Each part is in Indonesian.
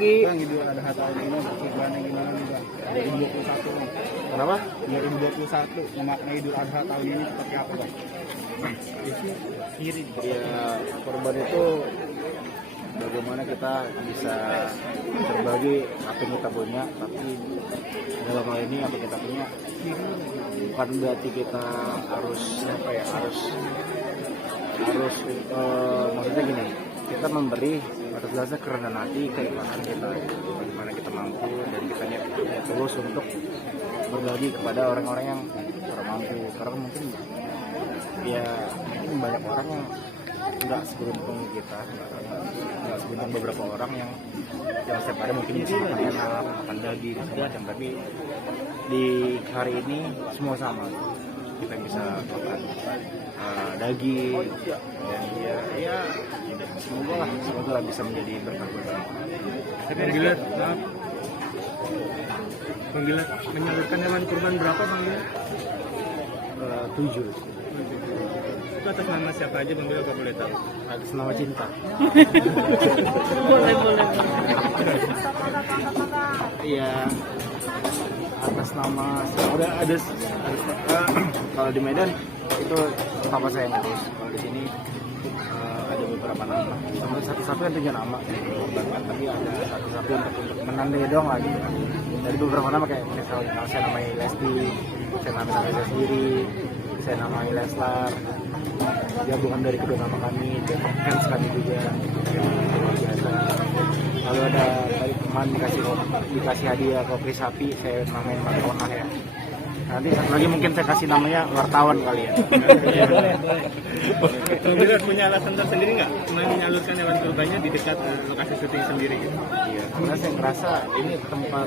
pagi. Bang, Idul Adha tahun ini kurbannya gimana nih Bang? 2021 Bang. Kenapa? 2021 memaknai Idul Adha tahun ini seperti apa Bang? Kiri. Ya, korban itu bagaimana kita bisa berbagi apa yang kita punya, tapi dalam hal ini apa kita punya bukan berarti kita harus maksudnya gini, kita memberi atas dasar kerendahan hati, keikhlasan kita, bagaimana kita mampu dan kita niat tulus untuk berbagi kepada orang-orang yang kurang mampu. Karena mungkin banyak orang yang nggak seberuntung kita, nggak seberuntung beberapa orang yang setiap hari mungkin bisa makan enak, makan daging segadang, tapi di hari ini semua sama, kita bisa makan daging dan semoga lah bisa menjadi berkah bersama. Panggilan menyalurkan hewan kurban berapa Bang? 7. Itu atas nama siapa aja Bang Gila, boleh tahu? Atas nama cinta. Boleh. Iya, atas nama ada kalau di Medan itu papa saya yang ngurus. Kalau di sini ada beberapa nama. Sama satu-satu yang 7 nama. Tapi ada satu-satu untuk menandai dong lagi. Dari beberapa nama kayak misalnya saya namanya Lesti, saya namanya saya sendiri, saya namanya Leslar. Gabungan dari kedua nama kami dan fans kami juga luar biasa. Lalu ada tadi teman dikasih hadiah kopi sapi, saya namanya Martona ya. Nanti satu lagi mungkin saya kasih namanya wartawan kali ya. Bang Gila punya alasan tersendiri nggak menyalurkan hewan kurbannya di dekat lokasi syuting sendiri gitu? Iya, karena saya ngerasa ini tempat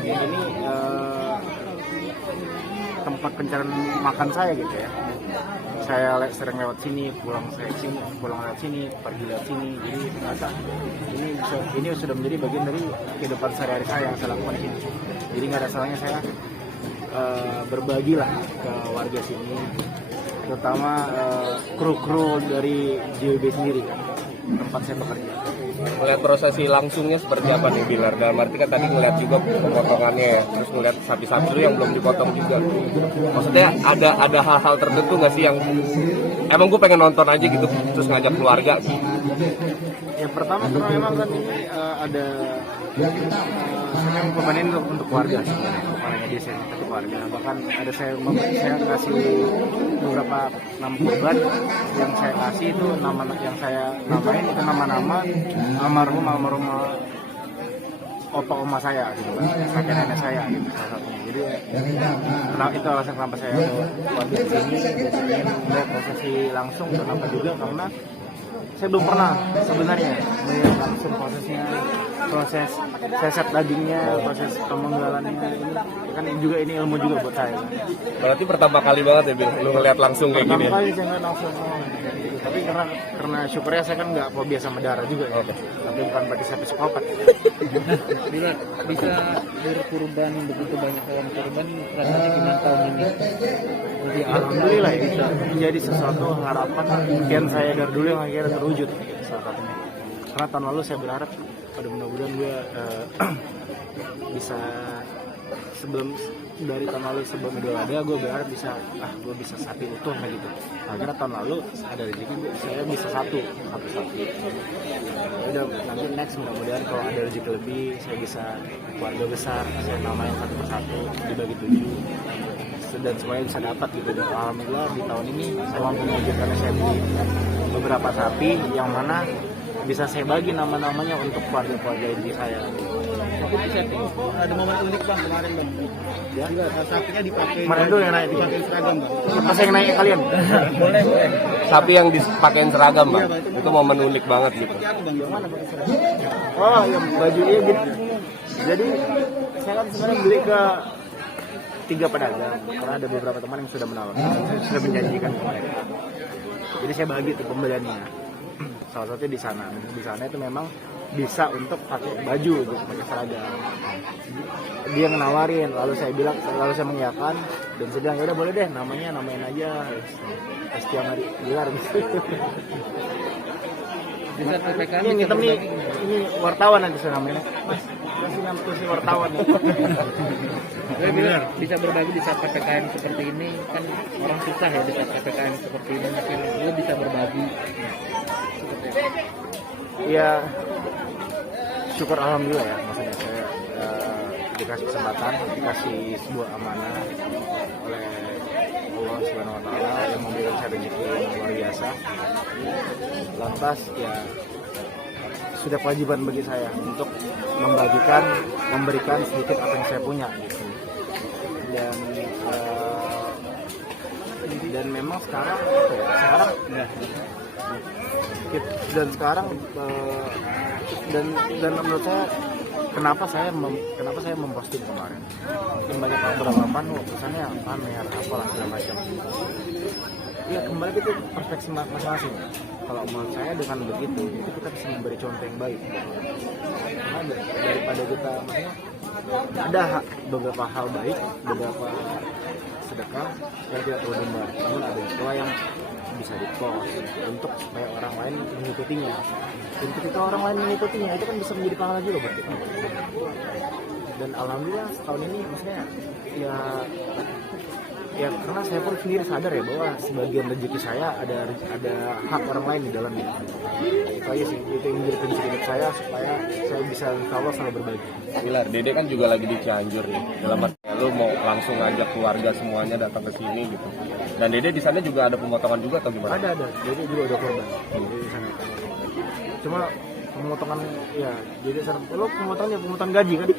tempat pencarian makan saya gitu ya. Saya sering lewat sini, pulang lewat sini, pergi lewat sini. Jadi merasa ini sudah menjadi bagian dari kehidupan sehari-hari saya yang saya lakukan di sini. Jadi nggak ada salahnya saya berbagilah ke warga sini, terutama kru dari JWB sendiri kan, tempat saya bekerja. Melihat prosesi langsungnya seperti apa nih Bilar? Dalam arti kan tadi ngeliat juga pemotongannya ya, terus ngeliat sapi-sapi yang belum dipotong juga. Maksudnya ada hal-hal tertentu nggak sih yang emang gue pengen nonton aja gitu, terus ngajak keluarga? Yang pertama karena memang kan ini ada saya memperbanin untuk keluarga sebenarnya, bukan hanya dia saya untuk keluarga. Bahkan ada saya kasih beberapa nama korban yang saya kasih itu nama yang saya namain itu nama-nama almarhum opa oma saya gitu kan, kakek nenek saya gitu salah satunya. Jadi itu alasan kenapa saya keluarga di sini ingin melihat prosesi langsung. Kenapa juga karena saya belum pernah sebenarnya melihat langsung proses seset dagingnya, proses pemenggalannya. Ini kan juga ini ilmu juga buat saya. Berarti pertama kali banget ya Bil, lu ngeliat langsung kayak gini ya? Pertama kali saya ngeliat langsung gitu. Tapi karena syukurnya saya kan nggak fobia sama darah juga ya. Tapi bukan berarti saya psikopat. Bila bisa berkurban begitu banyak hewan kurban, rasanya gimana tahun ini? Jadi alhamdulillah ya, bisa menjadi sesuatu harapan impian saya dari dulu yang akhirnya terwujud salah satunya. Karena tahun lalu saya berharap pada mudah-mudahan gue bisa dari tahun lalu sebelum Idul Adha gue berharap gue bisa sapi utuh kayak gitu. Nah, karena tahun lalu ada rezeki saya bisa satu sapi. Udah nanti next mudah-mudahan kalau ada rezeki lebih saya bisa keluarga besar, saya namain satu persatu dibagi 7 dan semuanya bisa dapat gitu. Dan alhamdulillah di tahun ini saya mampu mewujudkan, saya beli beberapa sapi yang mana bisa saya bagi nama-namanya untuk keluarga-keluarga inti saya. Ada momen unik Bang kemarin Bang. Ya, sapinya dipakai. Kemarin itu yang naik dipakai seragam Bang. Pas yang naik kalian? Boleh. Sapi yang dipakein seragam Bang, itu momen unik banget gitu. Oh, yang bajunya gitu. Jadi saya kan sebenarnya beli ke 3 pedagang karena ada beberapa teman yang sudah menawarkan, sudah menjanjikan ke mereka. Jadi saya bagi tuh pembeliannya. Salah satunya di sana. Di sana itu memang bisa untuk pakai baju, gitu, pakai seragam. Dia nawarin, lalu saya mengiyakan dan saya bilang ya udah boleh deh, namain aja Estiamari Bilar gitu. Bisa PPKM Ini wartawan nanti saya namanya. kasih nyampe si wartawan nih. Bisa berbagi di saat PPKM seperti ini, kan orang susah ya di saat PPKM seperti ini, mungkin lu bisa berbagi. Ya syukur alhamdulillah ya, maksudnya saya dikasih kesempatan, dikasih sebuah amanah oleh Allah Subhanahu Wa Taala yang memberikan saya rezeki yang luar biasa. Lantas ya sudah kewajiban bagi saya untuk memberikan sedikit apa yang saya punya gitu. Dan memang sekarang dan menurut saya kenapa saya memposting kemarin, mungkin banyak beranggapan pesannya pamer apalah segala macam. Ya kembali itu perspektif masing-masing. Kalau menurut saya dengan begitu itu kita bisa memberi contoh yang baik. Karena daripada kita maksudnya ada beberapa hal baik, beberapa sedekah yang tidak perlu diumbar, namun ada juga yang bisa di-post untuk supaya orang lain mengikutinya. Untuk kita orang lain mengikutinya itu kan bisa menjadi pahala juga buat kita. Dan alhamdulillah tahun ini maksudnya ya karena saya pun sendiri sadar ya bahwa sebagian rezeki saya ada hak orang lain di dalamnya. Itu aja sih, itu yang menjadi prinsip hidup saya supaya saya bisa insya Allah selalu berbagi. Bilar, Dede kan juga lagi di Cianjur nih. Dalam artinya lu mau langsung ngajak keluarga semuanya datang ke sini gitu. Dan Dede di sana juga ada pemotongan juga atau gimana? Ada. Dede juga udah korban. Di sana. Cuma pemotongan ya, jadi lo pemotongan gaji kan?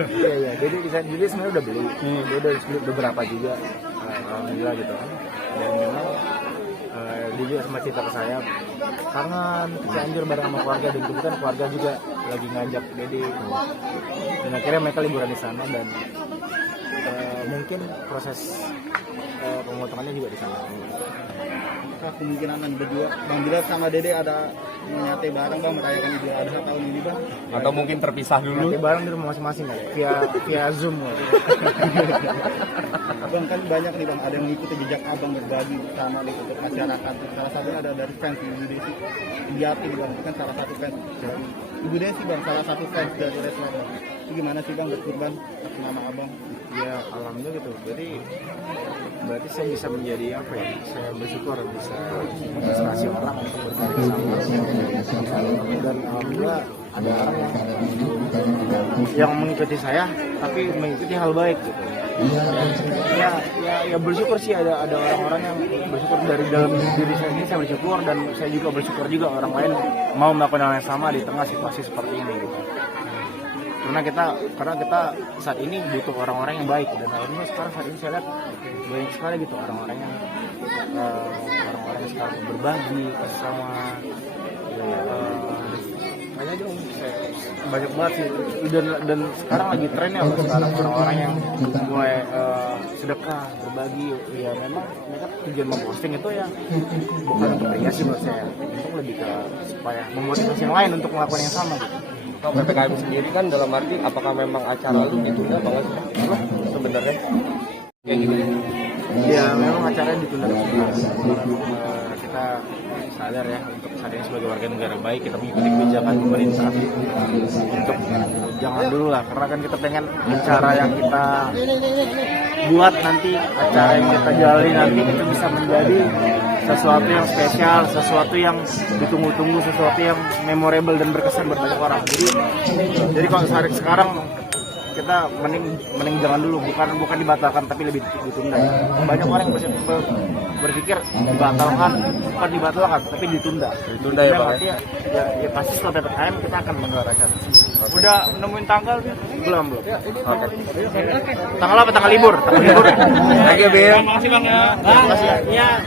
Iya, jadi sebenarnya udah beli. Dia udah beli beberapa juga, alhamdulillah gitu kan. Dan memang dia juga sama cerita ke saya, kangen ke Cianjur bareng sama keluarga, dan kebetulan keluarga juga lagi ngajak Dede. Dan akhirnya mereka liburan di sana dan mungkin proses pemotongannya juga di sana. Kemungkinan berdua Bang Bilar sama Dede ada menyate bareng Bang, merayakan Idul Adha tahun ini Bang, atau mungkin terpisah dulu? Nyate bareng di rumah masing-masing ya, via Zoom Bang, kan banyak nih Bang, ada yang mengikuti jejak Abang berbagi sama nih untuk masyarakat. Salah satunya ada dari fans Ibu Desi Indiati Bang, itu kan salah satu fans dari Ibu Desi Bang, salah satu fans dari Leslar Bang. Itu gimana sih Bang berkorban atas nama Abang? Ya alhamdulillah gitu. Jadi berarti saya bisa menjadi apa ya? Saya bersyukur bisa menginspirasi orang untuk berbagi sama. Dan alhamdulillah ada orang yang mengikuti saya, tapi mengikuti hal baik gitu. Ya bersyukur sih ada orang-orang yang bersyukur dari dalam diri saya ini, saya bersyukur, dan saya juga bersyukur juga orang lain mau melakukan hal yang sama di tengah situasi seperti ini gitu. Karena kita saat ini butuh orang-orang yang baik, dan alhamdulillah sekarang saat ini saya lihat banyak sekali gitu orang-orang yang sekarang berbagi sama banyak dong, banyak banget sih, dan sekarang lagi trennya sekarang orang-orang yang mulai sedekah berbagi. Ya memang mereka tujuan memposting itu ya bukan untuk ria sih menurut saya, untuk lebih ke supaya memotivasi yang lain untuk melakukan yang sama gitu. Kalau PPKM sendiri kan dalam arti apakah memang acara lu ditunda apa enggak sih sebenarnya? Ya gitu. Ya memang acaranya ditunda. Kita sadar ya, untuk saat ini sebagai warga negara baik kita mengikuti kebijakan pemerintah untuk jangan dulu lah, karena kan kita pengen acara yang kita buat nanti, acara yang kita jalani nanti itu bisa menjadi sesuatu yang spesial, sesuatu yang ditunggu-tunggu, sesuatu yang memorable dan berkesan buat banyak orang. Jadi kalau saat sekarang kita mending jangan dulu, bukan dibatalkan tapi lebih ditunda. Banyak orang yang berpikir dibatalkan, bukan dibatalkan tapi ditunda ya Pak. Ya pasti setelah PPKM kita akan menggelar acara. Udah nemuin tanggal belum? Tanggal apa? Tanggal libur. Oke, Bim. Terima kasih Bang ya. Terima kasih ya.